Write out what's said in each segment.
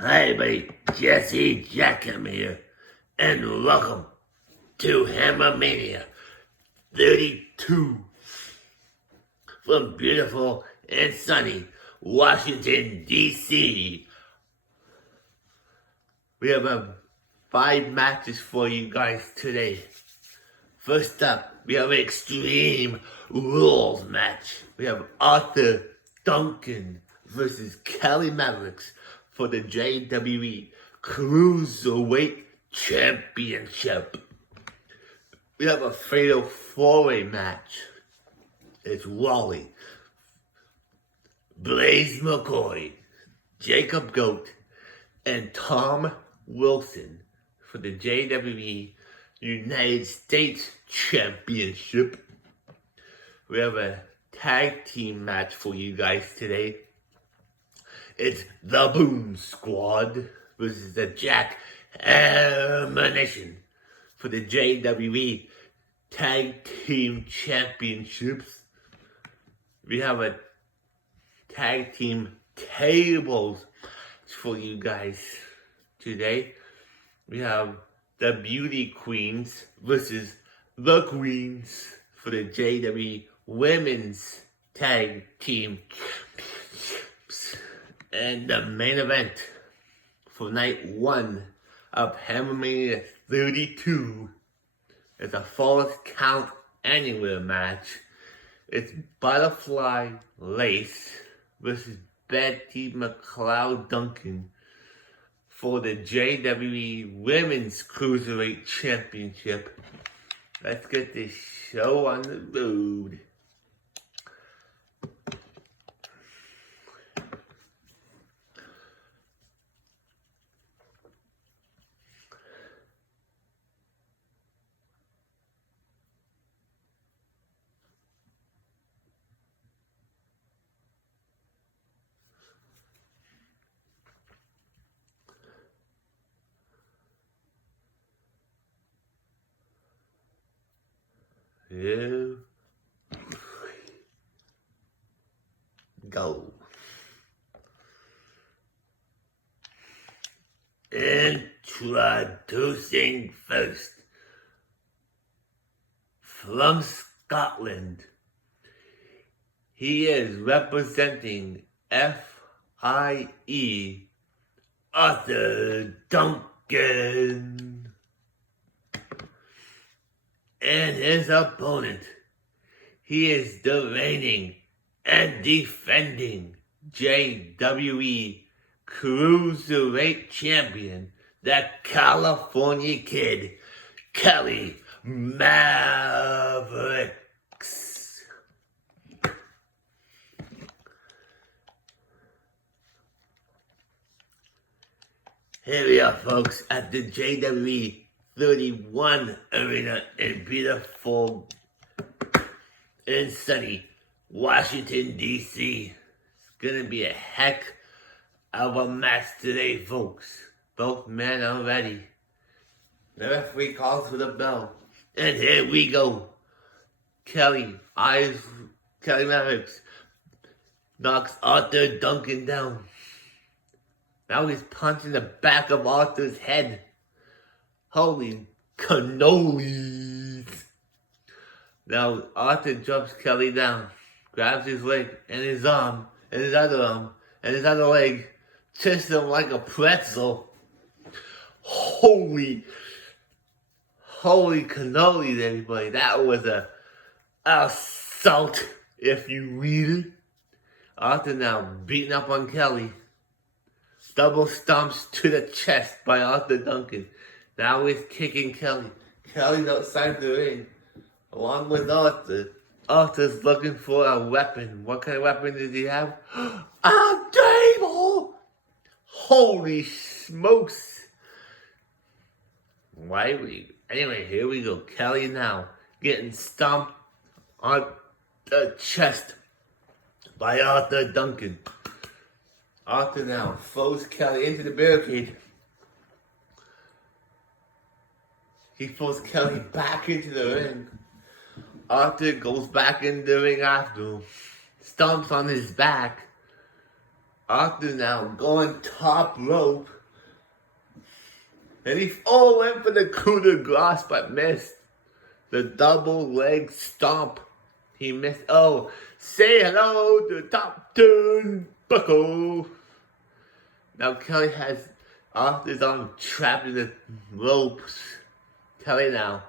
Hi everybody, Jesse Jackhammer here, and welcome to Hammermania 32 from beautiful and sunny Washington, D.C. We have 5 matches for you guys today. First up, we have an Extreme Rules match. We have Arthur Duncan versus Kelly Mavericks for the JWE Cruiserweight Championship. We have a fatal 4-way match. It's Wally, Blaze McCoy, Jacob Goat, and Tom Wilson for the JWE United States Championship. We have a tag team match for you guys today. It's the Boom Squad versus the Jackhammer for the JWE Tag Team Championships. We have a tag team tables for you guys today. We have the Beauty Queens versus the Queens for the JWE Women's Tag Team Championships. And the main event for night 1 of Hammermania 32 is a Falls Count Anywhere match. It's Butterfly Lace versus Betty McLeod Duncan for the JWE Women's Cruiserweight Championship. Let's get this show on the road. Here we go. Introducing first, from Scotland, he is representing FIE, Arthur Duncan. And his opponent, he is the reigning and defending JWE Cruiserweight Champion, the California Kid, Kelly Mavericks. Here we are, folks, at the JWE 31 Arena in beautiful and sunny Washington, D.C. It's gonna be a heck of a match today, folks. Both men are ready. The referee calls for the bell. And here we go. Kelly Mavericks knocks Arthur Duncan down. Now he's punching the back of Arthur's head. Holy cannolis. Now Arthur jumps Kelly down, grabs his leg and his arm, and his other arm, and his other leg, twists him like a pretzel. Holy cannolis, everybody. That was a assault, if you will. Arthur now beating up on Kelly. Double stomps to the chest by Arthur Duncan. Now he's kicking Kelly. Kelly's outside the ring, along with Arthur. Arthur's looking for a weapon. What kind of weapon does he have? A table! Holy smokes! Anyway, here we go. Kelly now getting stomped on the chest by Arthur Duncan. Arthur now throws Kelly into the barricade. He throws Kelly back into the ring. Arthur goes back in the ring after him, stomps on his back. Arthur now going top rope. And he went for the coup de grace but missed. The double leg stomp. He missed. Oh, say hello to top turnbuckle. Now Kelly has Arthur's arm trapped in the ropes. Kelly now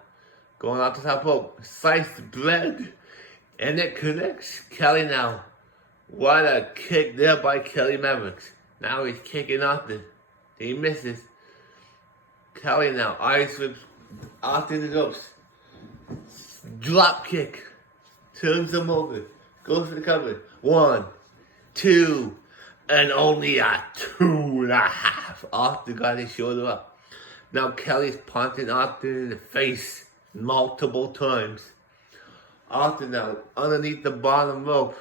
going off the top rope. Sliced bread. And it connects. Kelly now. What a kick there by Kelly Mavericks. Now he's kicking Arthur. He misses. Kelly now. Ice whips Arthur in the ropes. Drop kick. Turns him over. Goes for the cover. 1, 2, and only a 2.5. Arthur got his shoulder up. Now Kelly's punching Arthur in the face multiple times. Arthur now underneath the bottom rope.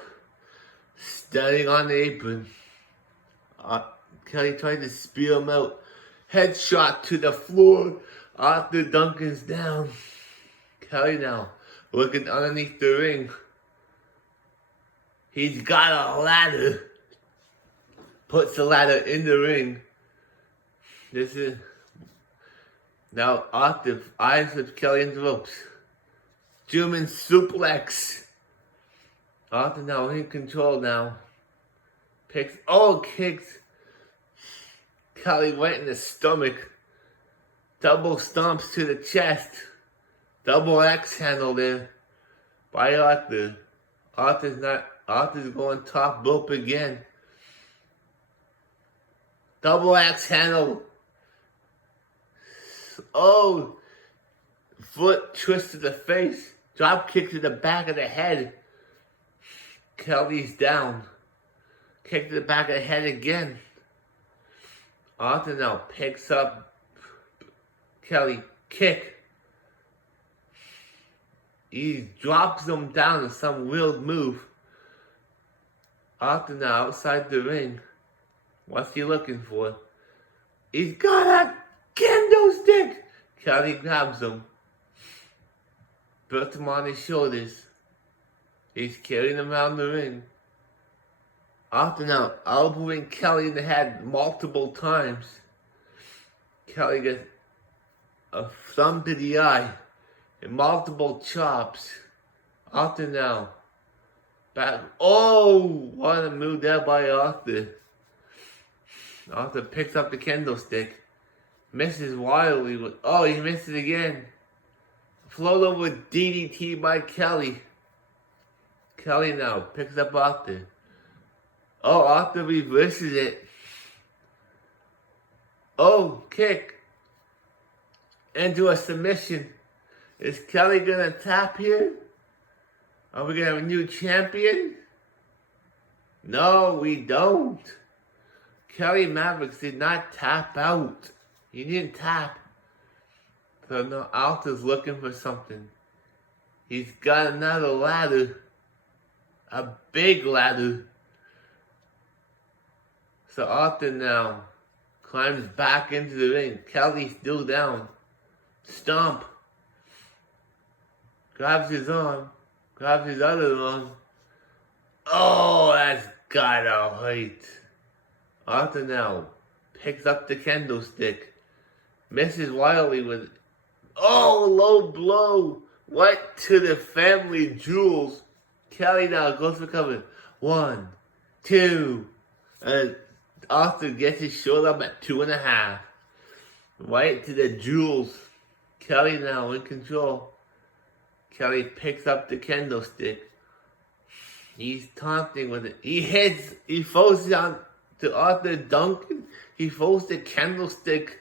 Standing on the apron. Kelly tried to spear him out. Headshot to the floor. Arthur Duncan's down. Kelly now looking underneath the ring. He's got a ladder. Puts the ladder in the ring. This is now Arthur eyes with Kelly in the ropes. German suplex. Arthur now in control now. Kicks. Kelly right in the stomach. Double stomps to the chest. Double X handle there by Arthur. Arthur's going top rope again. Double X handle. Oh, foot twist to the face. Drop kick to the back of the head. Kelly's down. Kick to the back of the head again. Arthur now picks up Kelly. Kick. He drops him down in some weird move. Arthur now outside the ring. What's he looking for? He's got a kendo stick. Kelly grabs him. Puts him on his shoulders. He's carrying him around the ring. Arthur now elbowing Kelly in the head multiple times. Kelly gets a thumb to the eye and multiple chops. Arthur now back. Oh, what a move there by Arthur. Arthur picks up the kendo stick. Misses wildly with. Oh, he missed it again. Float over DDT by Kelly. Kelly now picks up Arthur. Oh, Arthur reverses it. Oh, kick. Into a submission. Is Kelly gonna tap here? Are we gonna have a new champion? No, we don't. Kelly Mavericks did not tap out. He didn't tap. So no, Arthur's looking for something. He's got another ladder. A big ladder. So Arthur now climbs back into the ring. Kelly's still down. Stomp. Grabs his arm. Grabs his other arm. Oh, that's gotta hurt. Arthur now picks up the kendo stick. Misses wildly with it. Oh, low blow. Right to the family jewels. Kelly now goes for cover. 1, 2. And Arthur gets his shoulder up at 2.5. Right to the jewels. Kelly now in control. Kelly picks up the kendo stick. He's taunting with it. He throws it on to Arthur Duncan. He throws the kendo stick.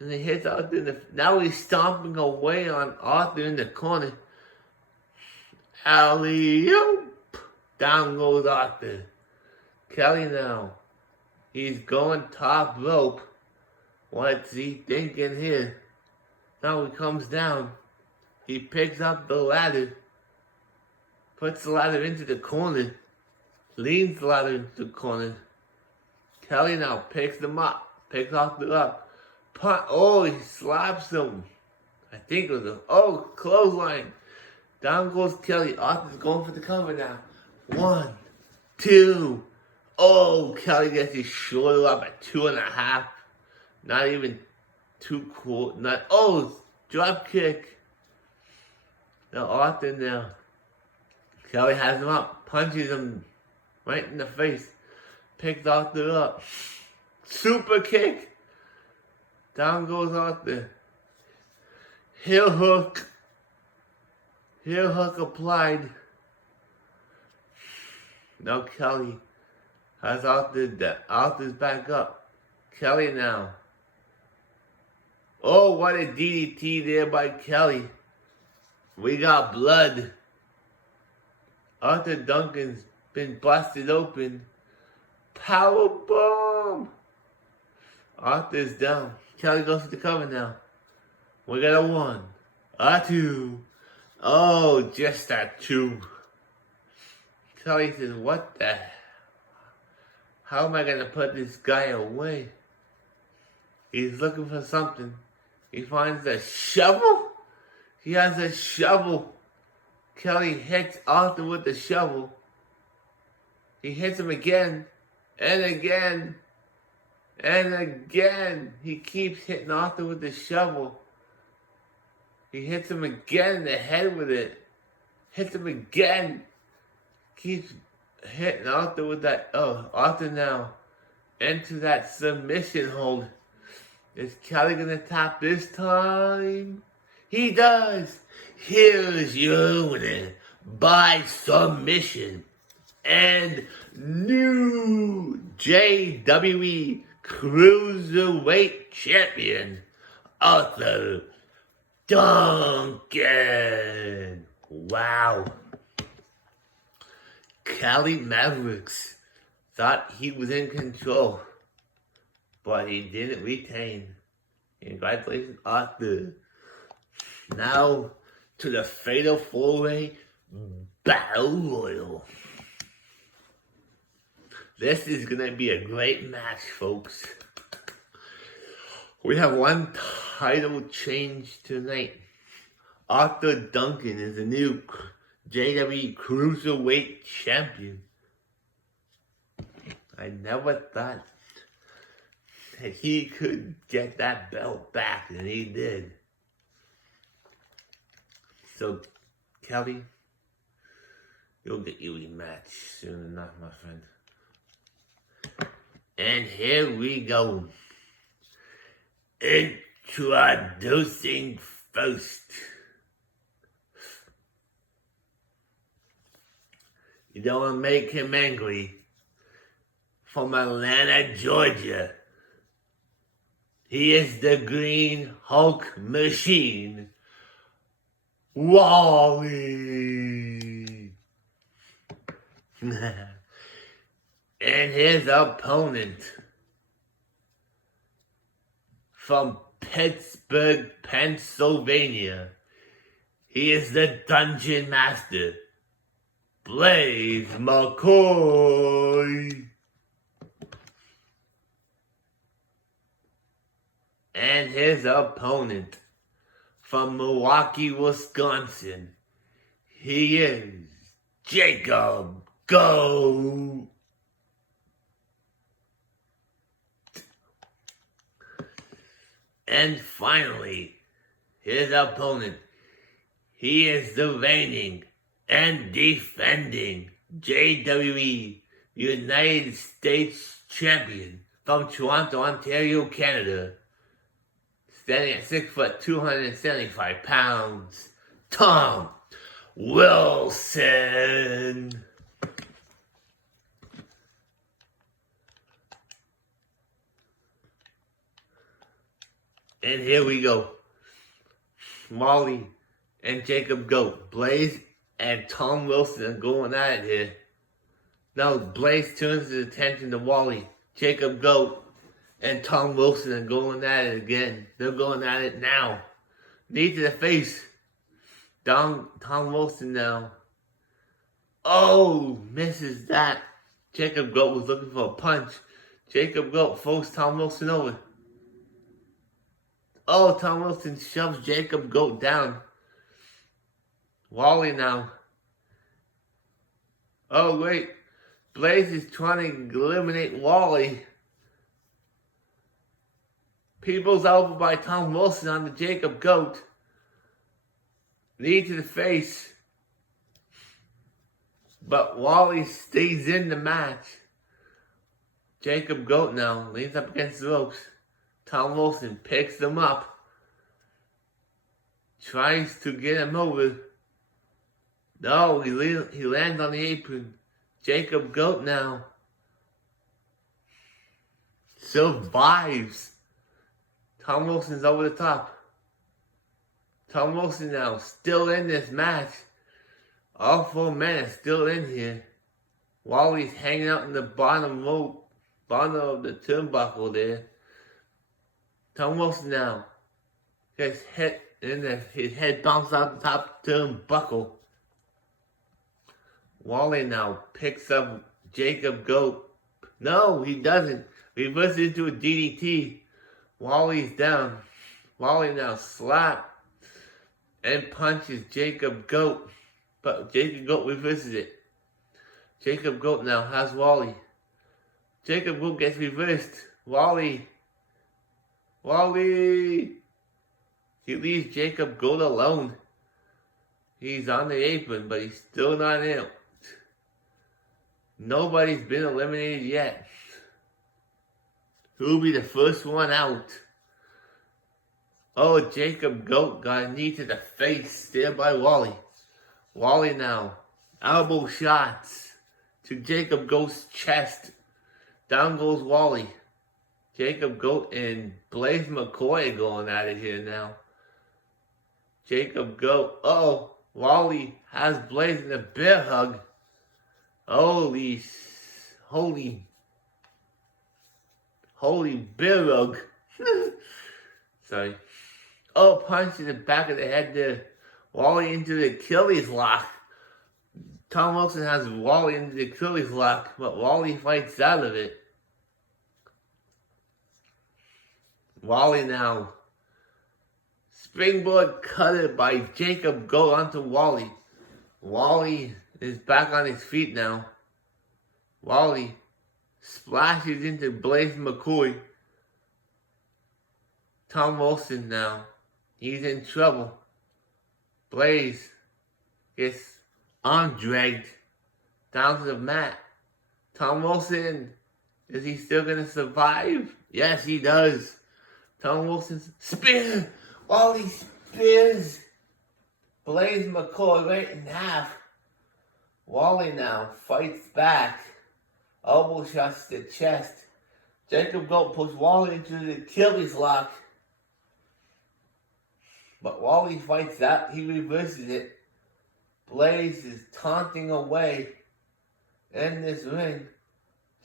And he hits Arthur in the. Now he's stomping away on Arthur in the corner. Alley-oop. Down goes Arthur. Kelly now. He's going top rope. What's he thinking here? Now he comes down. He picks up the ladder. Puts the ladder into the corner. Leans the ladder into the corner. Kelly now picks them up. Picks Arthur up. Oh, he slaps him. I think it was clothesline. Down goes Kelly. Arthur's going for the cover now. 1, 2. Oh, Kelly gets his shoulder up at 2.5. Not even too cool. Drop kick. Now Arthur now. Kelly has him up, punches him right in the face. Picks Arthur up. Super kick. Down goes Arthur. Heel hook. Heel hook applied. Now Kelly has Arthur's back up. Kelly now. Oh, what a DDT there by Kelly. We got blood. Arthur Duncan's been busted open. Power bomb. Arthur's down. Kelly goes for the cover now. We got a 1, a 2. Oh, just that 2. Kelly says, what the? How am I going to put this guy away? He's looking for something. He finds a shovel. He has a shovel. Kelly hits Arthur with the shovel. He hits him again and again and again. He keeps hitting Arthur with the shovel. He hits him again in the head with it. Hits him again. Keeps hitting Arthur with that. Oh, Arthur now into that submission hold. Is Kelly gonna tap this time? He does. Here's your winner by submission and new JWE Cruiserweight Champion, Arthur Duncan. Wow. Cali Mavericks thought he was in control, but he didn't retain. Congratulations, Arthur. Now to the Fatal 4-Way Battle Royal. This is going to be a great match, folks. We have one title change tonight. Arthur Duncan is the new JWE Cruiserweight Champion. I never thought that he could get that belt back, and he did. So, Kelly, you'll get your rematch soon enough, my friend. And here we go. Introducing first. You don't want to make him angry. From Atlanta, Georgia. He is the Green Hulk Machine. Wally. And his opponent from Pittsburgh, Pennsylvania. He is the Dungeon Master, Blaze McCoy. And his opponent from Milwaukee, Wisconsin. He is Jacob Goat. And finally, his opponent. He is the reigning and defending JWE United States Champion from Toronto, Ontario, Canada. Standing at 6 foot, 275 pounds, Tom Wilson. And here we go. Wally and Jacob Goat. Blaze and Tom Wilson are going at it here. Now Blaze turns his attention to Wally. Jacob Goat and Tom Wilson are going at it again. They're going at it now. Knee to the face. Down Tom Wilson now. Oh, misses that. Jacob Goat was looking for a punch. Jacob Goat throws Tom Wilson over. Oh, Tom Wilson shoves Jacob Goat down. Wally now. Oh, wait. Blaze is trying to eliminate Wally. People's over by Tom Wilson on the Jacob Goat. Knee to the face. But Wally stays in the match. Jacob Goat now leans up against the ropes. Tom Wilson picks him up. Tries to get him over. No, he lands on the apron. Jacob Goat now survives. Tom Wilson's over the top. Tom Wilson now still in this match. All 4 men are still in here. Wally's hanging out in the bottom rope, bottom of the turnbuckle there. Tom Wilson now gets hit and his head bounces out the top turnbuckle. Wally now picks up Jacob Goat. No, he doesn't. Reverses into a DDT. Wally's down. Wally now slaps and punches Jacob Goat. But Jacob Goat reverses it. Jacob Goat now has Wally. Jacob Goat gets reversed. Wally. He leaves Jacob Goat alone. He's on the apron, but he's still not out. Nobody's been eliminated yet. Who'll be the first one out? Oh, Jacob Goat got a knee to the face there by Wally. Wally now. Elbow shots to Jacob Goat's chest. Down goes Wally. Jacob Goat and Blaze McCoy going at it here now. Jacob Goat. Oh, Wally has Blaze in a bear hug. Holy bear hug. Sorry. Oh, punch in the back of the head there. Wally into the Achilles lock. Tom Wilson has Wally into the Achilles lock, but Wally fights out of it. Wally now. Springboard cutter by Jacob Goat onto Wally. Wally is back on his feet now. Wally splashes into Blaze McCoy. Tom Wilson now. He's in trouble. Blaze gets arm dragged down to the mat. Tom Wilson, is he still going to survive? Yes, he does. Tom Wilson's spear. Wally spears Blaze McCoy right in half. Wally now fights back. Elbow shots to the chest. Jacob Goat puts Wally into the Achilles lock. But Wally fights that. He reverses it. Blaze is taunting away in this ring.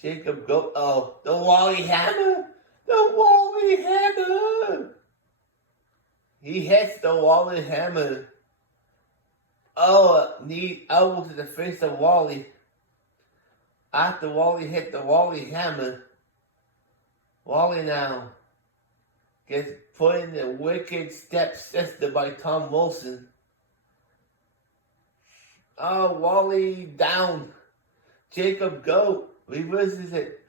Jacob Goat. Oh, the Wally Hammer. The Wally Hammer. He hits the Wally Hammer. Oh, knee elbow to the face of Wally. After Wally hit the Wally Hammer, Wally now gets put in the wicked stepsister by Tom Wilson. Oh, Wally down. Jacob Goat reverses it.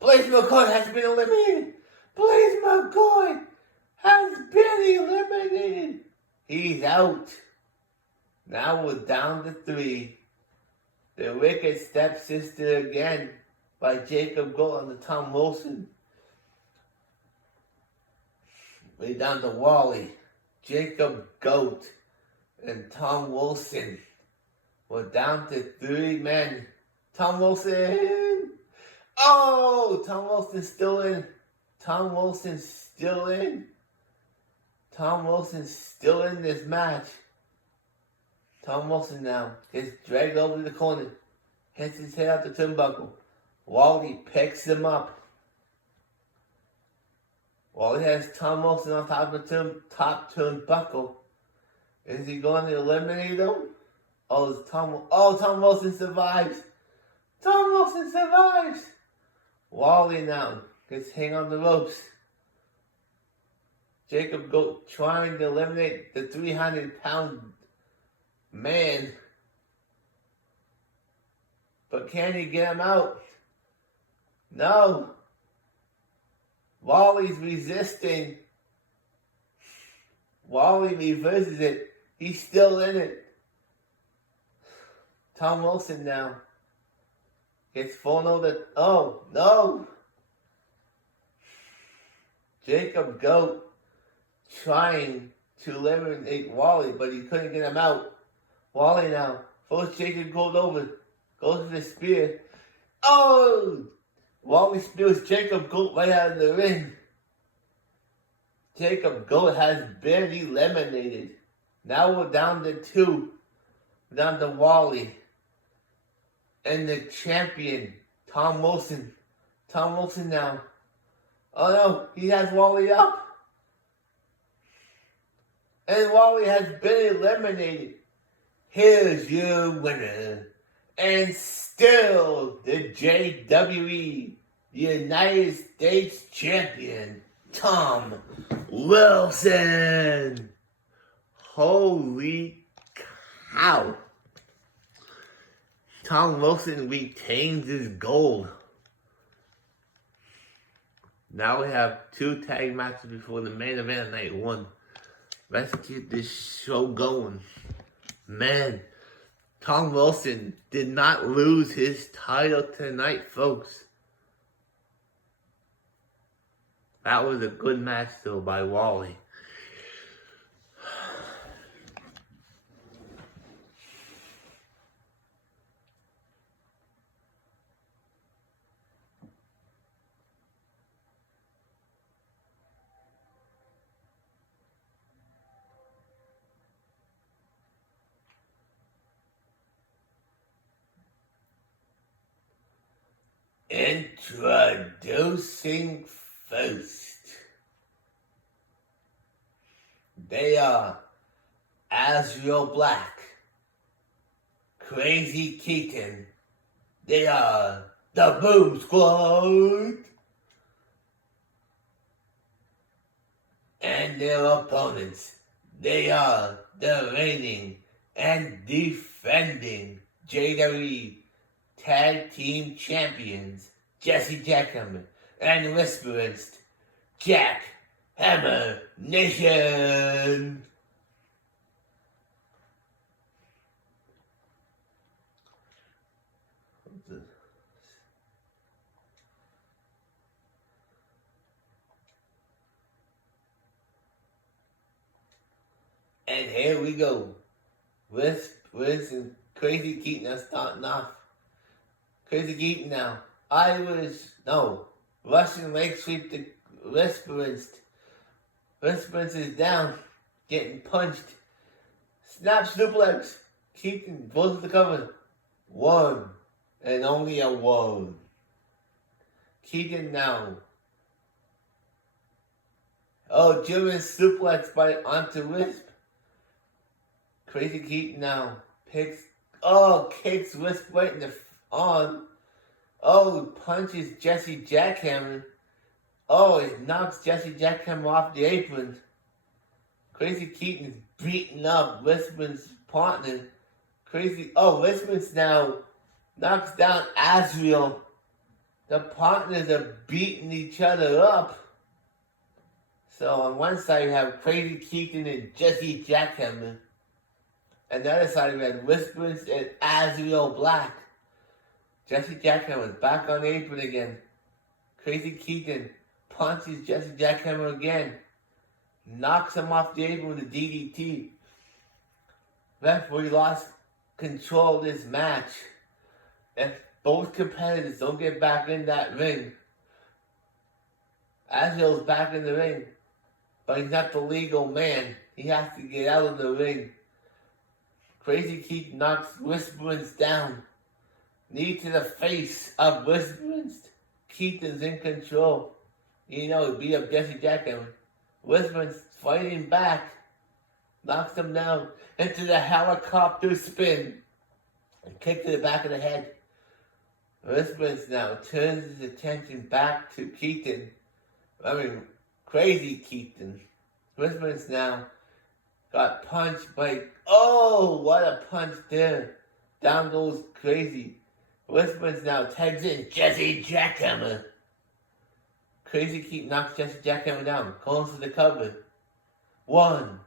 Blaze McCoy has been eliminated. Blaze McCoy has been eliminated. He's out. Now we're down to 3. The wicked stepsister again by Jacob Goat on the Tom Wilson. We're down to Wally, Jacob Goat, and Tom Wilson. We're down to 3 men. Tom Wilson. Oh, Tom Wilson's still in. Tom Wilson's still in. Tom Wilson's still in this match. Tom Wilson now gets dragged over to the corner. Hits his head out the turnbuckle. Wally picks him up. Wally has Tom Wilson on top of the top turnbuckle. Is he going to eliminate him? Tom Wilson survives. Tom Wilson survives. Wally now gets hang on the ropes. Jacob Goat trying to eliminate the 300-pound man. But can he get him out? No. Wally's resisting. Wally reverses it. He's still in it. Tom Wilson now gets thrown over. Oh, no. Jacob Goat trying to eliminate Wally, but he couldn't get him out. Wally now throws Jacob Goat over. Goes for the spear. Oh! Wally spears Jacob Goat right out of the ring. Jacob Goat has been eliminated. Now we're down to 2. We're down to Wally. And the champion, Tom Wilson. Tom Wilson now. Oh no, he has Wally up. And Wally has been eliminated. Here's your winner. And still the JWE United States Champion, Tom Wilson. Holy cow. Tom Wilson retains his gold. Now we have 2 tag matches before the main event of night 1. Let's get this show going. Man, Tom Wilson did not lose his title tonight, folks. That was a good match, though, by Wally. Introducing first, they are Azrael Black, Crazy Keaton. They are the Boom Squad. And their opponents, they are the reigning and defending JWE Tag Team Champions, Jesse Jackhammer and Whisperist, Jackhammer Nation. And here we go. Whisperist and Crazy Keaton are starting off. Crazy Keaton now. Russian leg sweep to Whisperist. Whisperist is down, getting punched. Snap suplex. Keaton goes to the cover. 1, and only a 1. Keaton now. Oh, German suplex onto Wisp. Crazy Keaton now kicks Wisp right in the arm. Oh, punches Jesse Jackhammer. Oh, it knocks Jesse Jackhammer off the apron. Crazy Keaton's beating up Wisman's partner. Wisman's now knocks down Azrael. The partners are beating each other up. So on one side you have Crazy Keaton and Jesse Jackhammer. And the other side we had Whisperers and Azrael Black. Jesse Jackhammer was back on the apron again. Crazy Keaton punches Jesse Jackhammer again. Knocks him off the apron with a DDT. Referee lost control of this match. If both competitors don't get back in that ring, Azrael's back in the ring. But he's not the legal man. He has to get out of the ring. Crazy Keaton knocks Whisperance down. Knee to the face of Whisperance. Keaton's in control. He beat up Jesse Jackhammer. Whisperance fighting back. Knocks him down into the helicopter spin. And kick to the back of the head. Whisperance now turns his attention back to Keaton. Crazy Keaton. Whisperance now got punched by... Oh, what a punch there. Down goes Crazy. Whispers now tags in Jesse Jackhammer. Crazy Keith knocks Jesse Jackhammer down. Calls to the cover. 1,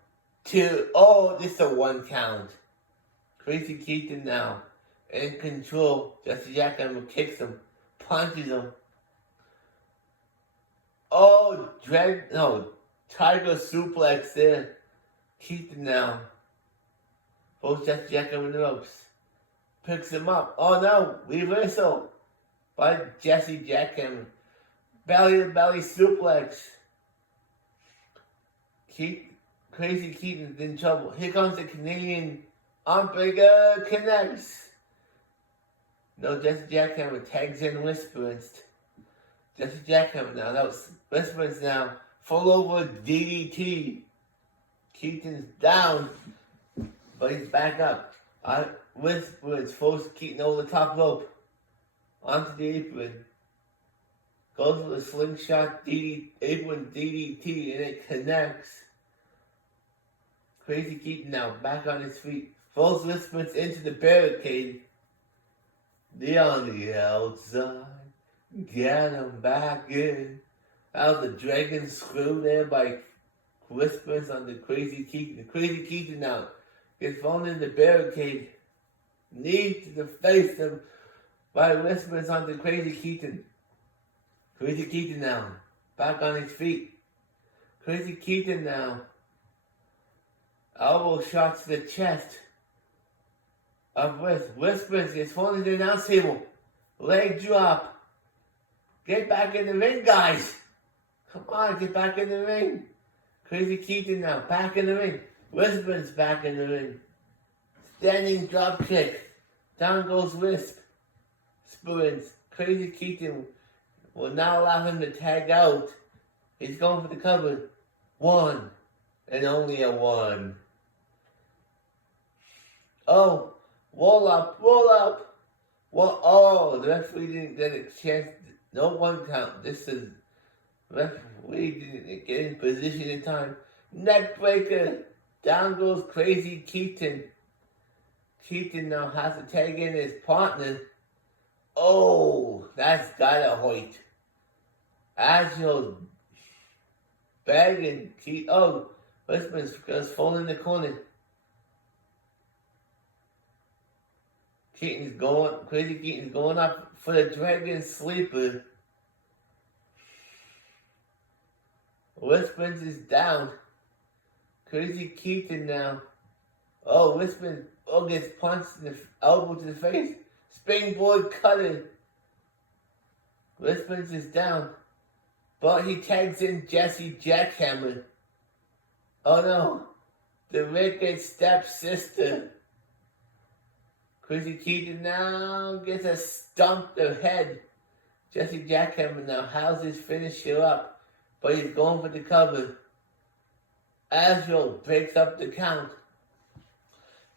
2. Oh, this is a 1 count. Crazy Keith now in control. Jesse Jackhammer kicks him. Punches him. Oh, Tiger suplex there. Keith now. Both Jesse Jackhammer in the ropes. Picks him up. Oh no, reversal by Jesse Jackhammer. Belly to belly suplex. Crazy Keaton's in trouble. Here comes the Canadian Unbreaker connects. No, Jesse Jackhammer tags in Whisperance. Jesse Jackhammer now. That was Whisperance now. Full over DDT. Keaton's down, but he's back up. Whisperance forces Keaton over the top rope. Onto the apron. Goes with a slingshot apron DDT and it connects. Crazy Keaton now back on his feet. Throws Whisperance into the barricade. They on the outside. Get him back in. That was the dragon screw there by Whisperance on the Crazy Keaton. The Crazy Keaton now gets thrown in the barricade. Knee to the face by Whisperance on the Crazy Keaton. Crazy Keaton now back on his feet. Crazy Keaton now. Elbow shots to the chest of Whisperance gets thrown into the announce table. Leg drop. Get back in the ring, guys. Come on, get back in the ring. Crazy Keaton now back in the ring. Whisperance back in the ring. Standing drop kick. Down goes Whisperance. Crazy Keaton will not allow him to tag out. He's going for the cover. 1. And only a 1. Oh, roll up. Oh, the referee didn't get a chance. No 1 count. This is, referee didn't get in position in time. Neck breaker. Down goes Crazy Keaton. Keaton now has to tag in his partner. Oh, that's gotta hurt. Agile bagging Keaton. Oh, Whisperance goes fall in the corner. Crazy Keaton's going up for the Dragon Sleeper. Whisperance is down. Crazy Keaton now. Oh, Whisperance gets punched in the elbow to the face. Springboard cutter. Whisperance is down. But he tags in Jesse Jackhammer. Oh no. The wicked stepsister. Crazy Keaton now gets a stomp to the head. Jesse Jackhammer now how's his finisher up. But he's going for the cover. Azrael breaks up the count.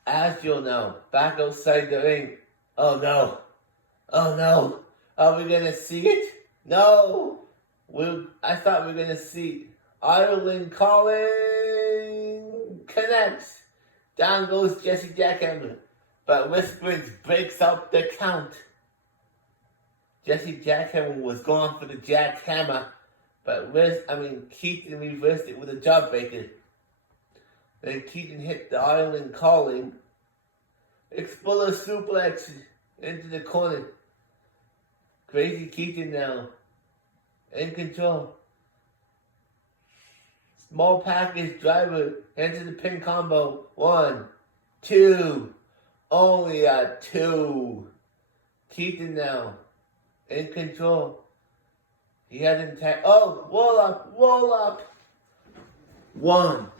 Azrael now back outside the ring. Oh no. Are we gonna see it? No. I thought we were gonna see Ireland calling connects. Down goes Jesse Jackhammer. But Whisperance breaks up the count. Jesse Jackhammer was going for the jackhammer. But Keaton reversed it with a jawbreaker. Then Keaton hit the Ireland calling. Exploder suplex into the corner. Crazy Keaton now in control. Small package driver into the pin combo. 1, 2. Only a 2. Keaton now in control. He hasn't tagged. Oh, roll up. 1,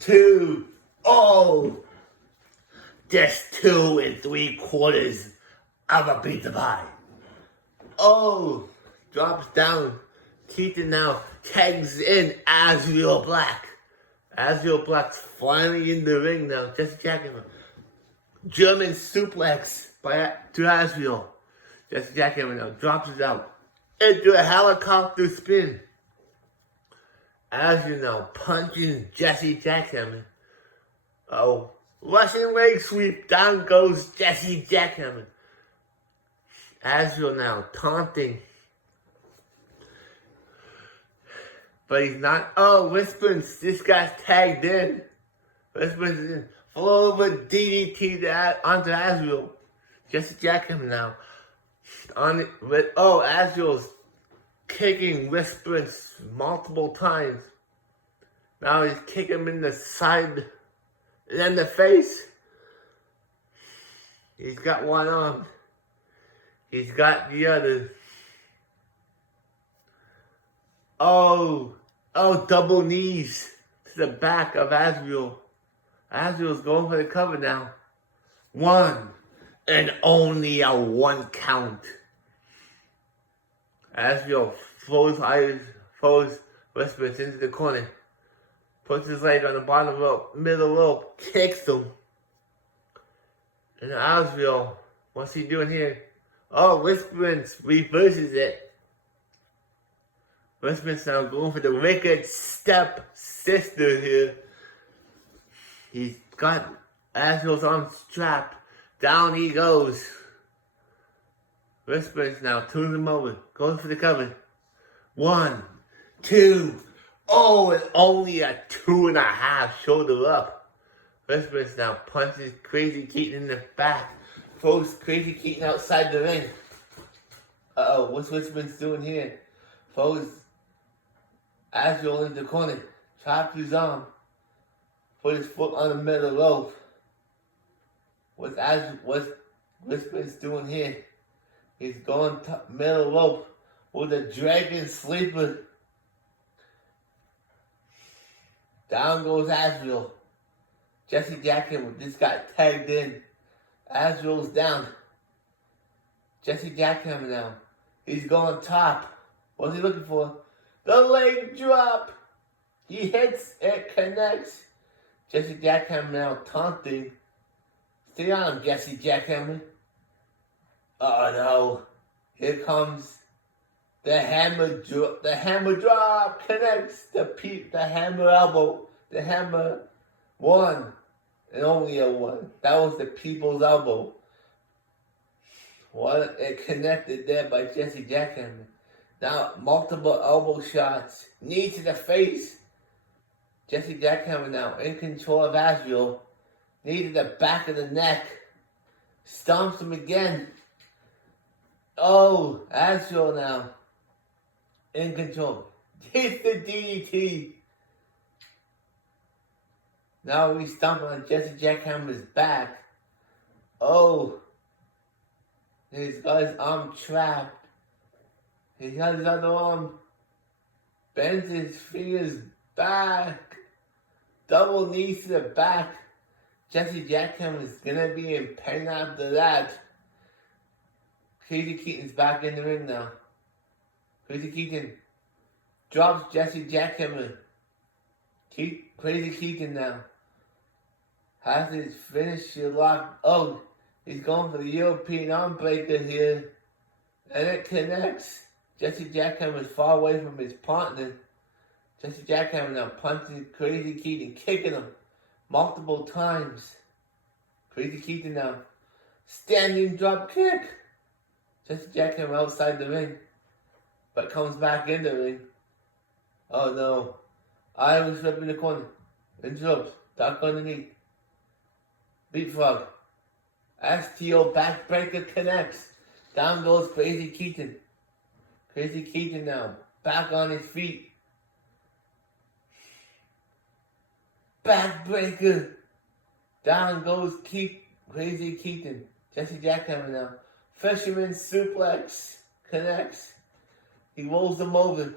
2. Oh, just 2 3/4 of a pizza pie. Oh, drops down. Keaton now tags in Azrael Black. Azrael Black's finally in the ring now. Jesse Jackhammer. German suplex to Azrael. Jesse Jackhammer now drops it out into a helicopter spin. Azrael now punches Jesse Jackhammer. Oh, Russian leg sweep. Down goes Jesse Jackhammer. Azrael now taunting. But he's not. Oh, Whisperance. This guy's tagged in. Whisperance is in. Flow over DDT onto Azrael. Just Jackhammer now. Azrael's kicking Whisperance multiple times. Now he's kicking him in the side and then the face. He's got one arm. He's got the other. Oh, double knees to the back of Azrael. Azrael's going for the cover now. One, and only a one count. Azrael throws Whisperance into the corner. Puts his leg on the bottom rope, middle rope, kicks him. And Azrael, what's he doing here? Oh, Whisperance reverses it. Whisperance now going for the wicked step sister here. He's got Azrael's arm strapped. Down he goes. Whisperance now turns him over. Goes for the cover. 1, 2. Oh, and only a 2.5 shoulder up. Whisperance now punches Crazy Keaton in the back. Throws Crazy Keaton outside the ring. What's Whisperance doing here? Throws Azrael in the corner. Chops his arm. Put his foot on the middle rope. What's Whisperance doing here? He's going middle rope with a dragon sleeper. Down goes Azrael. Jesse Jackhammer just got tagged in. Azrael's down. Jesse Jackhammer now. He's going top. What's he looking for? The leg drop. He hits, it connects. Jesse Jackhammer now taunting. Stay on him, Jesse Jackhammer. Oh no. Here comes the hammer drop. The hammer drop connects the hammer elbow. The hammer 1 and only a 1. That was the people's elbow. What it connected there by Jesse Jackhammer. Now multiple elbow shots. Knee to the face. Jesse Jackhammer now in control of Azrael. Knee to the back of the neck. Stomps him again. Oh, Azrael now in control. Hits the DDT. Now he's stomping on Jesse Jackhammer's back. Oh, he's got his arm trapped. He's got his other arm. Bends his fingers back. Double knees to the back. Jesse Jackhammer is gonna be in pain after that. Crazy Keaton's back in the ring now. Crazy Keaton drops Jesse Jackhammer. Crazy Keaton now has his finisher locked. Oh, he's going for the European arm breaker here. And it connects. Jesse Jackhammer is far away from his partner. Jesse Jackhammer now punching Crazy Keaton, kicking him multiple times. Crazy Keaton now standing drop kick. Jesse Jackhammer outside the ring, but comes back in the ring. Oh no. Iron slip in the corner. Interrupts. Duck underneath. Leapfrog. STO backbreaker connects. Down goes Crazy Keaton. Crazy Keaton now. Back on his feet. Backbreaker. Down goes Crazy Keaton. Jesse Jackhammer now. Fisherman suplex. Connects. He rolls them over.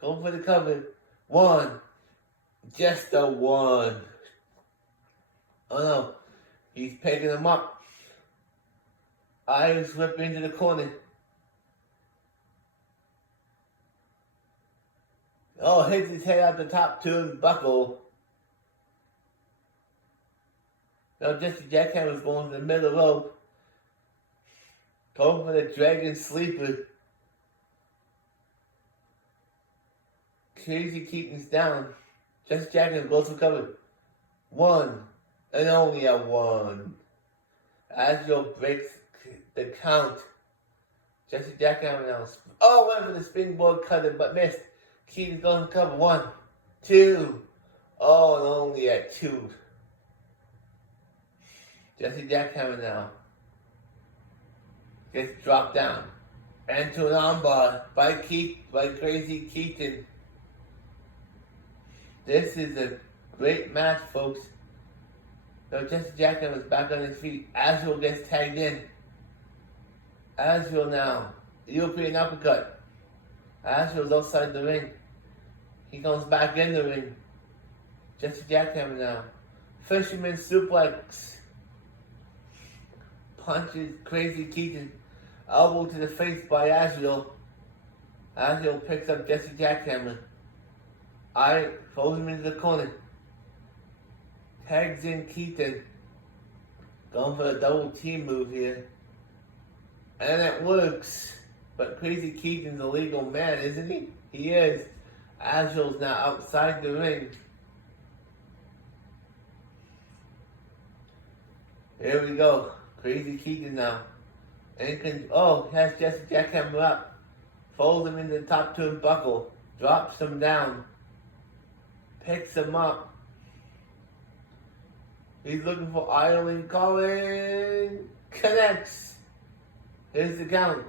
Going for the cover. 1. Just a 1. Oh no. He's picking him up. Iron slip into the corner. Oh, hits his head out the top turnbuckle. Now Jesse Jackhammer's going to the middle rope. Going for the dragon sleeper. Crazy Keaton's down. Jesse Jackhammer goes for cover. 1 and only a 1. Azrael breaks the count. Jesse Jackhammer now. Oh, went for the springboard cutter, but missed. Keaton goes for cover. 1, 2. Oh, and only at 2. Jesse Jackhammer now. Gets dropped down. Into an armbar by Crazy Keaton. This is a great match, folks. So Jesse Jackhammer is back on his feet. Azrael gets tagged in. Azrael now. European uppercut. Azrael's outside the ring. He comes back in the ring. Jesse Jackhammer now. Fisherman suplex. Punches Crazy Keaton. Elbow to the face by Azrael. Azrael picks up Jesse Jackhammer. Throws him into the corner. Tags in Keaton. Going for a double team move here. And it works. But Crazy Keaton's a legal man, isn't he? He is. Azrael's now outside the ring. Here we go. Crazy Keaton now. Has Jesse Jackhammer up. Folds him into the top turnbuckle. Drops him down. Picks him up. He's looking for Ireland calling. Connects. Here's the count.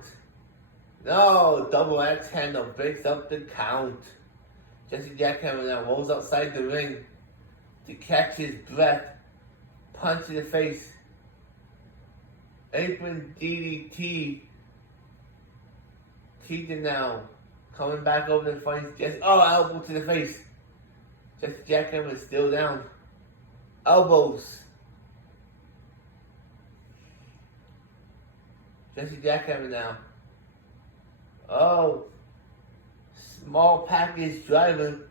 No, double X handle breaks up the count. Jesse Jackhammer now rolls outside the ring to catch his breath. Punch in the face. Apron DDT. Keaton now coming back over to fight Jesse. Oh, elbow to the face. Jesse Jackhammer is still down. Elbows. Jesse Jackhammer now. Oh, small package driver.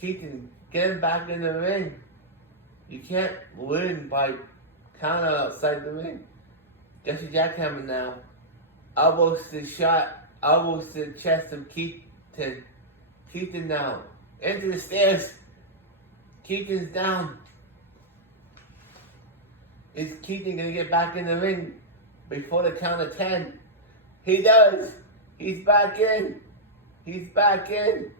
Keaton, get him back in the ring. You can't win by counter outside the ring. Jesse Jackhammer now. Elbows to the shot. Elbows to the chest of Keaton. Keaton now. Into the stairs. Keaton's down. Is Keaton going to get back in the ring before the count of 10? He does. He's back in. He's back in.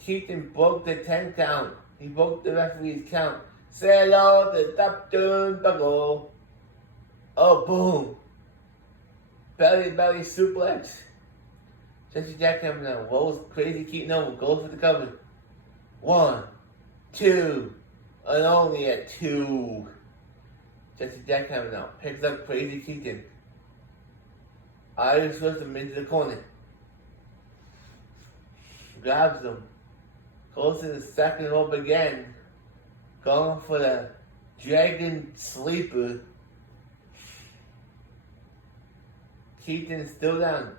Keaton broke the 10 count. He broke the referee's count. Say hello to the top turnbuckle. Oh, boom. Belly suplex. Jesse Jackhammer now rolls Crazy Keaton over. Goes for the cover. 1, 2. And only at 2. Jesse Jackhammer now picks up Crazy Keaton. Irish throws him into the corner. Grabs him. Goes to the second rope again. Going for the Dragon Sleeper. Keaton's still down.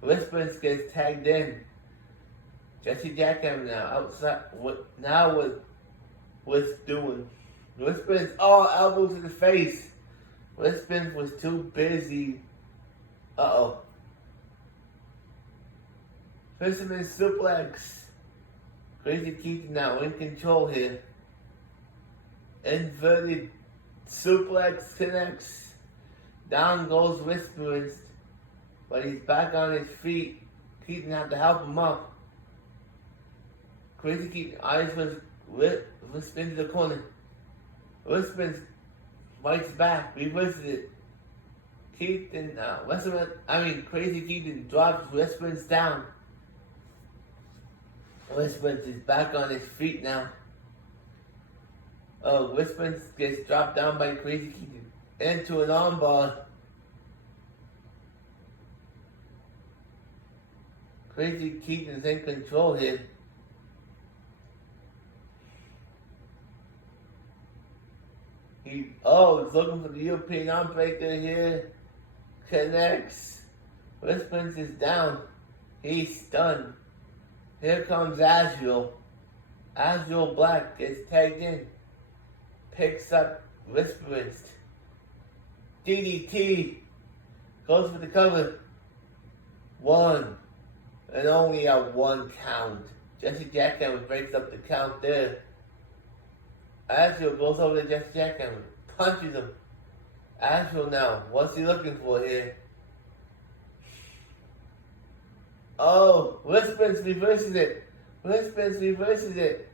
Whispers gets tagged in. Jesse Jackhammer now outside. Now what's doing? Whispers, elbow to the face. Whispers was too busy. Fisherman suplex. Crazy Keaton now in control here. Inverted suplex connects. Down goes Whispers. But he's back on his feet. Keaton had to help him up. Crazy Keaton eyes was into the corner. Whispers fights back, reverses it. Keaton, Crazy Keaton drops Whispers down. Whispers is back on his feet now. Whispers gets dropped down by Crazy Keaton into an armbar. Crazy Keaton's in control here. He's looking for the European armbreaker here. Connects. Whispers is down. He's stunned. Here comes Azrael. Azrael Black gets tagged in. Picks up Whispers. DDT. Goes for the cover. 1. And only a 1 count. Jesse Jackhammer breaks up the count there. Azrael goes over to Jesse Jackhammer. Punches him. Azrael now. What's he looking for here? Oh, Whispers reverses it. Whispers reverses it.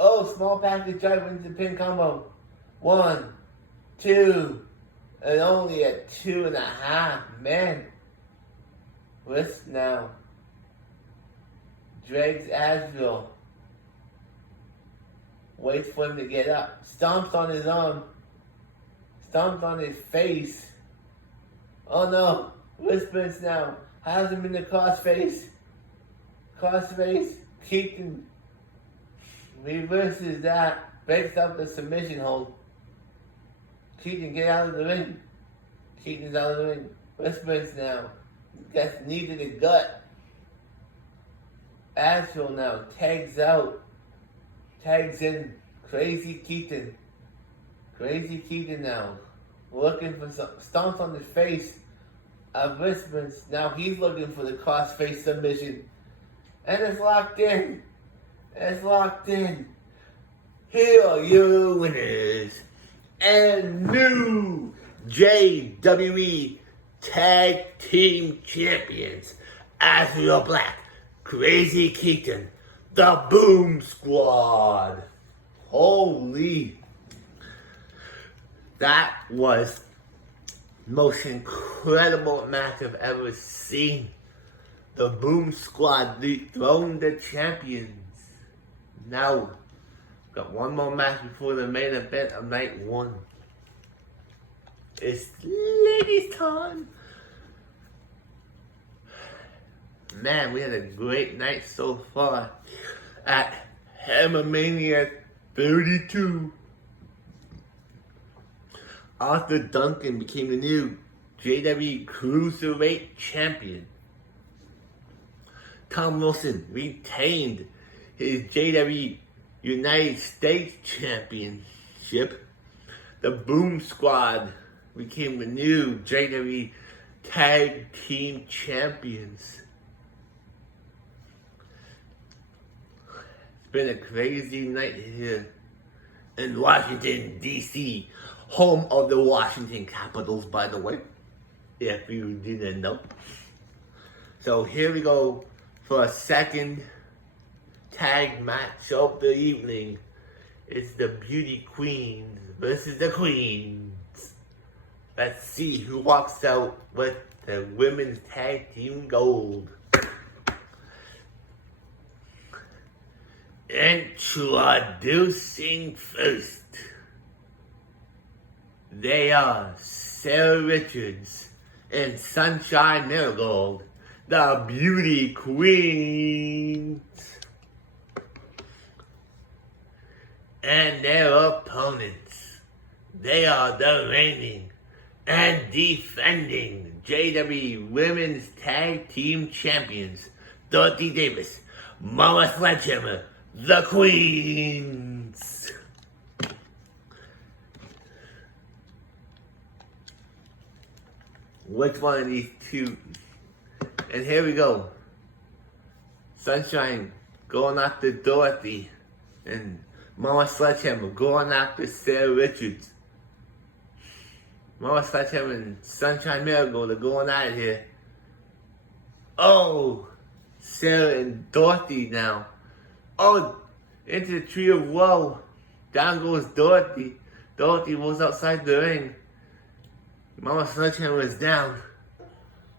Oh, small package drive wins the pin combo. 1, 2, and only a 2.5. Man. Wisp now. Drags Asriel. Waits for him to get up. Stomps on his arm. Stomps on his face. Oh no. Whispers now. Has him in the crossface. Crossface. Keaton reverses that. Breaks up the submission hold. Keaton, get out of the ring. Keaton's out of the ring. Whispers now. Gets knee to the gut. Astral now tags out. Tags in Crazy Keaton. Crazy Keaton now. Looking for some stomps on his face. Whispers. Now he's looking for the crossface submission. And it's locked in. It's locked in. Here are your winners. And new JWE Tag Team Champions. Asriel Black, Crazy Keaton, the Boom Squad. Holy. That was the most incredible match I've ever seen. The Boom Squad dethroned the champions. Now, got one more match before the main event of night 1. It's ladies' time. Man, we had a great night so far at Hammermania 32. Arthur Duncan became the new JWE Cruiserweight Champion. Tom Wilson retained his JWE United States Championship. The Boom Squad became the new JWE Tag Team Champions. It's been a crazy night here in Washington, D.C., home of the Washington Capitals, by the way, if you didn't know. So here we go for a second tag match of the evening. It's the Beauty Queens versus the Queens. Let's see who walks out with the women's tag team gold. Introducing first, they are Sarah Richards and Sunshine Marigold, the Beauty Queens. And their opponents, they are the reigning and defending JWE Women's Tag Team Champions, Dorothy Davis, Mama Sledgehammer, the Queens. Which one of these two? And here we go. Sunshine going after Dorothy, and Mama Sledgehammer going after Sarah Richards. Mama Sledgehammer and Sunshine Marigold are going at it here. Oh, Sarah and Dorothy now. Oh, into the tree of woe. Down goes Dorothy. Dorothy was outside the ring. Mama Sledgehammer is down.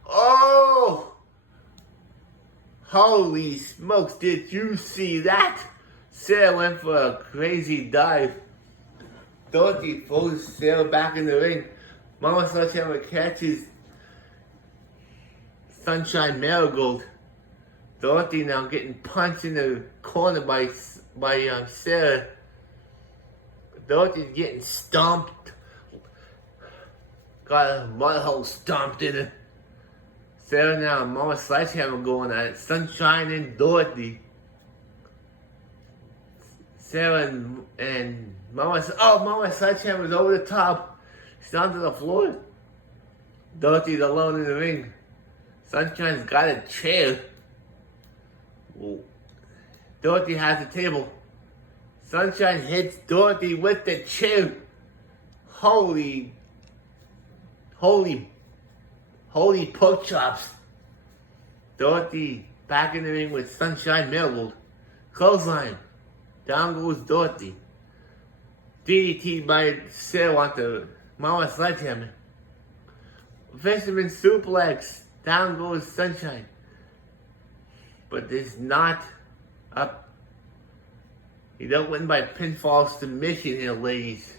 Oh! Holy smokes, did you see that? Sarah went for a crazy dive. Dorothy throws Sarah back in the ring. Mama Sledgehammer catches Sunshine Marigold. Dorothy now getting punched in the corner by Sarah. Dorothy's getting stomped. Got a mud hole stomped in her. Sarah now and Mama Sledgehammer going at it. Sunshine and Dorothy. Sarah and Mama Sledgehammer's over the top. She's down to the floor. Dorothy's alone in the ring. Sunshine's got a chair. Dorothy has the table. Sunshine hits Dorothy with the chair. Holy pork chops. Dorothy back in the ring with Sunshine Marigold. Clothesline. Down goes Dorothy. DDT by Sarah onto Mama Sledgehammer. Fisherman suplex. Down goes Sunshine. But it's not up. You don't win by pinfall submission here, ladies.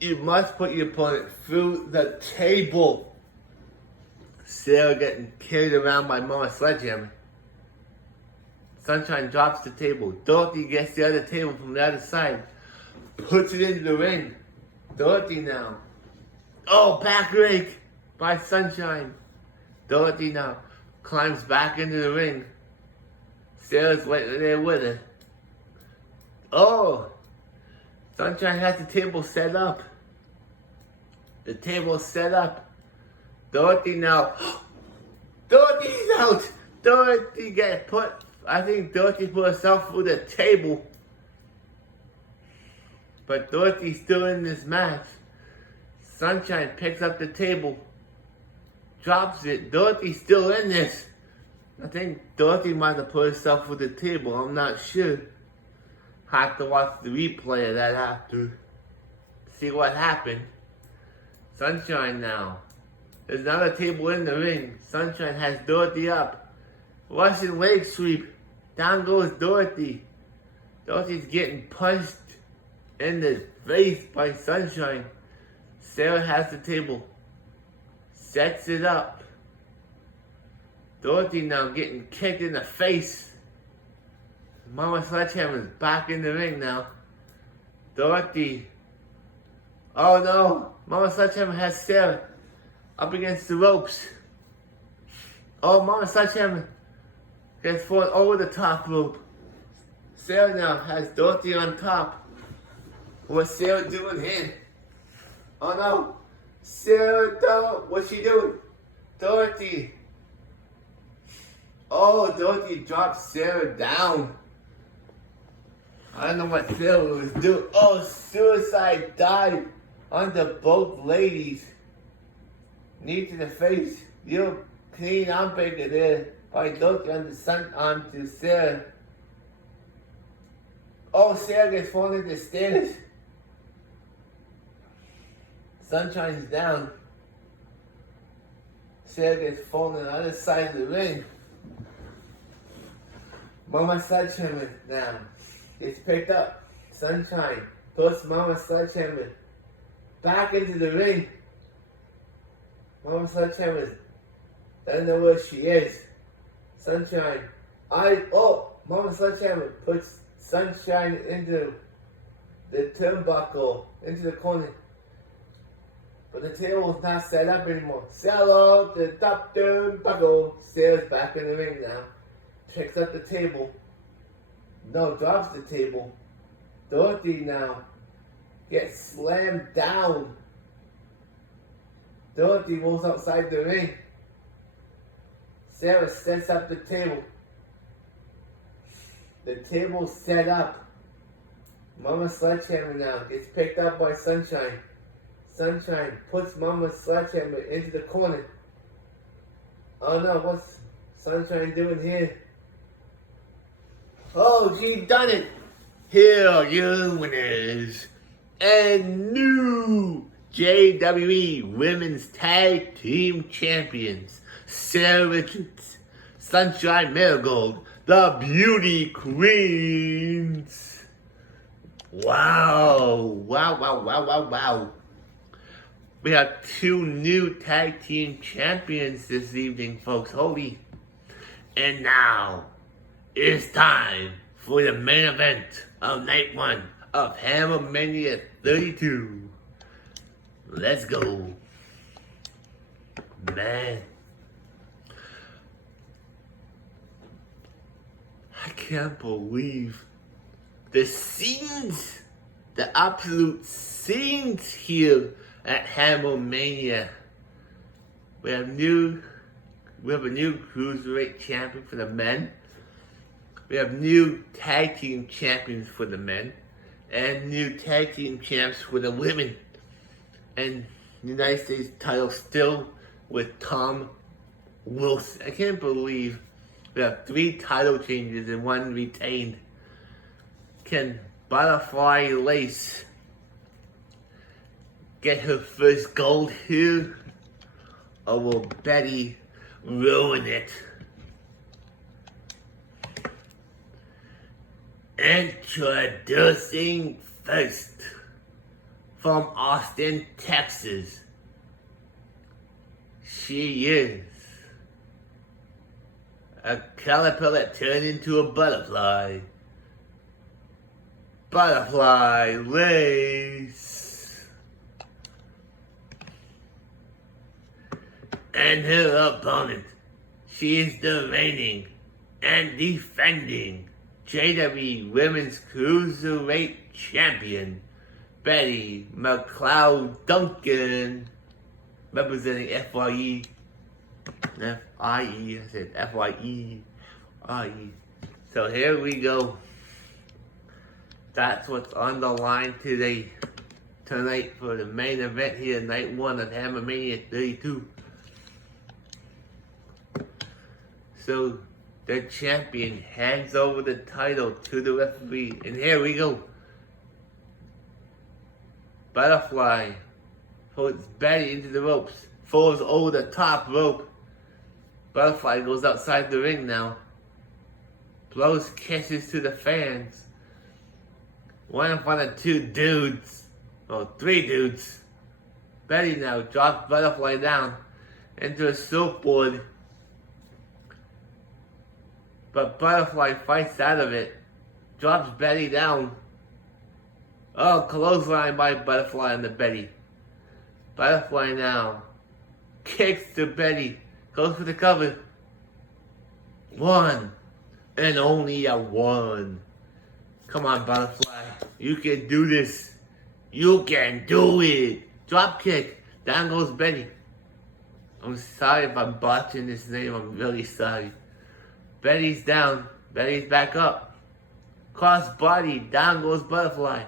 You must put your opponent through the table. Sarah getting carried around by Mama Sledgehammer. Sunshine drops the table. Dorothy gets the other table from the other side. Puts it into the ring. Dorothy now. Oh, back rake by Sunshine. Dorothy now climbs back into the ring. Sarah's right there with her. Oh, Sunshine has the table set up. The table's set up. Dorothy now. Dorothy's out. Dorothy get put. I think Dorothy put herself through the table. But Dorothy's still in this match. Sunshine picks up the table. Drops it. Dorothy's still in this. I think Dorothy might have put herself through the table. I'm not sure. Have to watch the replay of that after. See what happened. Sunshine now. There's another table in the ring. Sunshine has Dorothy up. Russian leg sweep. Down goes Dorothy. Dorothy's getting punched in the face by Sunshine. Sarah has the table. Sets it up. Dorothy now getting kicked in the face. Mama Sledgehammer's back in the ring now. Dorothy. Oh no. Mama Sledgehammer has Sarah up against the ropes. Oh, Mama Sledgehammer gets thrown over the top rope. Sarah now has Dorothy on top. What's Sarah doing here? Oh no. Sarah, don't. What's she doing? Dorothy. Oh, Dorothy dropped Sarah down. I don't know what Sarah was doing. Oh, suicide dive onto both ladies. Knee to the face. Real clean arm breaker there by Dorothy onto Sarah. Oh, Sarah gets thrown into the stairs. Sunshine's down. Sarah gets thrown on the other side of the ring. Mama Sledgehammer now gets picked up. Sunshine puts Mama Sledgehammer back into the ring. Mama Sledgehammer doesn't know where she is. Sunshine. Mama Sledgehammer puts Sunshine into the turnbuckle, into the corner. But the table is not set up anymore. Sell off the top turnbuckle. Sarah's back in the ring now. Picks up the table. No, drops the table. Dorothy now gets slammed down. Dorothy rolls outside the ring. Sarah sets up the table. The table's set up. Mama Sledgehammer now gets picked up by Sunshine. Sunshine puts Mama Sledgehammer into the corner. Oh no, what's Sunshine doing here? Oh, she done it! Here are your winners and new JWE Women's Tag Team Champions, Sarah Richards, Sunshine Marigold, the Beauty Queens. Wow. We have two new tag team champions this evening, folks. Holy. And now, it's time for the main event of night one of Hammermania 32. Let's go. Man. I can't believe the scenes, the absolute scenes here at Hammermania. We have a new cruiserweight champion for the men. We have new tag team champions for the men, and new tag team champs for the women. And the United States title still with Tom Wilson. I can't believe we have 3 title changes and 1 retained. Can Butterfly Lace get her first gold here? Or will Betty ruin it? Introducing first, from Austin, Texas, she is a caterpillar turned into a butterfly. Butterfly Lace. And her opponent, she is the reigning and defending JWE Women's Cruiserweight Champion, Betty McLeod Duncan, representing FYE. F-I-E, I said F-Y-E, I-E. So here we go. That's what's on the line tonight for the main event here, night 1 of Hammermania 32. So the champion hands over the title to the referee, and here we go. Butterfly puts Betty into the ropes, falls over the top rope. Butterfly goes outside the ring now. Blows kisses to the fans. 1 in front of 2 dudes. Oh, 3 dudes. Betty now drops Butterfly down into a surfboard. But Butterfly fights out of it. Drops Betty down. Oh, clothesline by Butterfly on the Betty. Butterfly now kicks to Betty. Goes for the cover. 1. And only a 1. Come on, Butterfly. You can do this. You can do it. Drop kick. Down goes Betty. I'm sorry if I'm botching this name. I'm really sorry. Betty's down. Betty's back up. Cross body. Down goes Butterfly.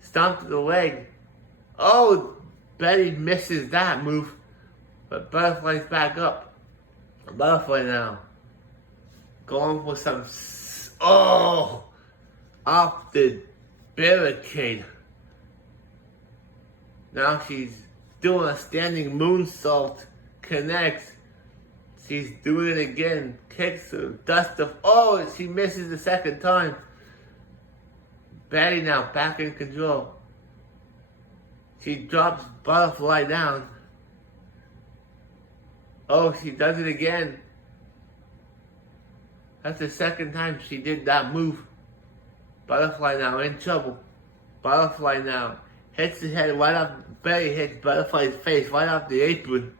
Stomp to the leg. Oh, Betty misses that move. But Butterfly's back up. Butterfly now. Going for some... Oh! Off the barricade. Now she's doing a standing moonsault. Connects. She's doing it again. Kicks her. Dust of... Oh! She misses the second time. Betty now back in control. She drops Butterfly down. Oh, she does it again. That's the second time she did that move. Butterfly now in trouble. Butterfly now hits his head right off. Betty hits Butterfly's face right off the apron.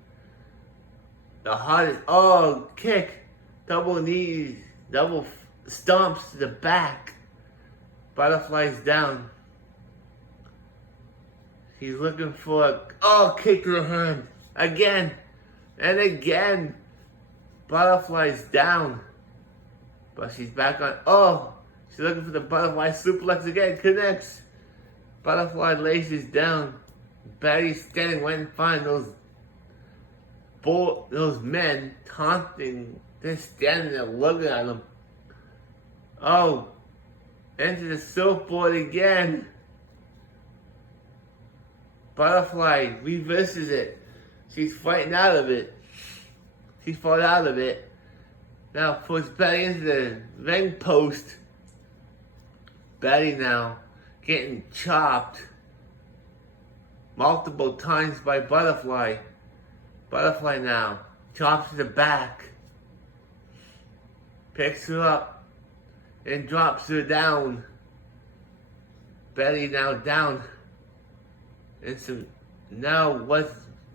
The hardest. Oh, kick. Double knees. Double stomps to the back. Butterfly's down. She's looking for a... Oh, kick to the hand. Again. And again. Butterfly's down. But she's back on... Oh. She's looking for the butterfly suplex again. Connects. Butterfly laces down. Betty's standing right in front of those men taunting. They're standing there looking at them. Oh. Into the surfboard again. Butterfly reverses it. She's fighting out of it. She fought out of it. Now puts Betty into the ring post. Betty now getting chopped multiple times by Butterfly. Butterfly now chops to the back. Picks her up and drops her down. Betty now down. And so now what's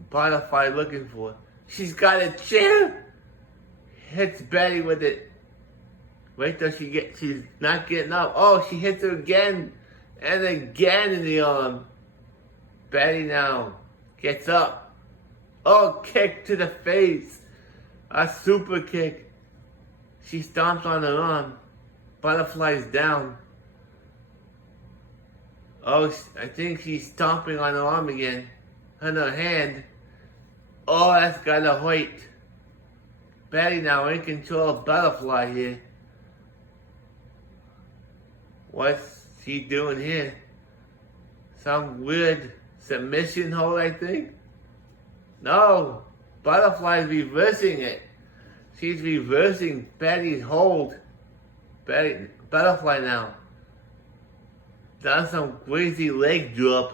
Butterfly looking for? She's got a chair. Hits Betty with it. Wait till she's not getting up. Oh, she hits her again and again in the arm. Betty now gets up. Oh, kick to the face. A super kick. She stomps on her arm. Butterfly's down. Oh, I think she's stomping on her arm again. On her hand. Oh, that's gotta hurt. Betty now in control of Butterfly here. What's she doing here? Some weird submission hold, I think? No, Butterfly's reversing it. She's reversing Betty's hold. Butterfly now. Does some crazy leg drop.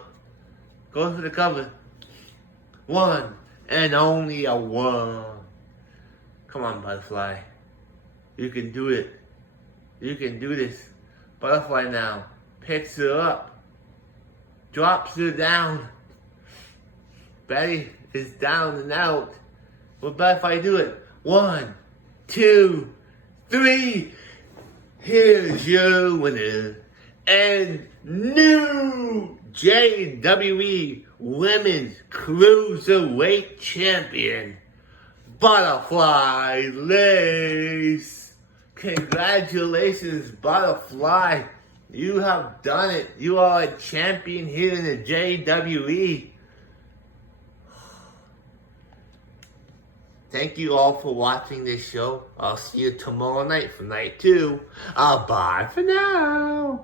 Goes for the cover. One, and only a one. Come on, Butterfly. You can do it. You can do this. Butterfly now picks her up. Drops her down. Betty is down and out. Will Butterfly do it? 1, 2, 3. Here's your winner and new JWE Women's Cruiserweight Champion, Butterfly Lace. Congratulations, Butterfly. You have done it. You are a champion here in the JWE. Thank you all for watching this show. I'll see you tomorrow night for night 2. Bye for now.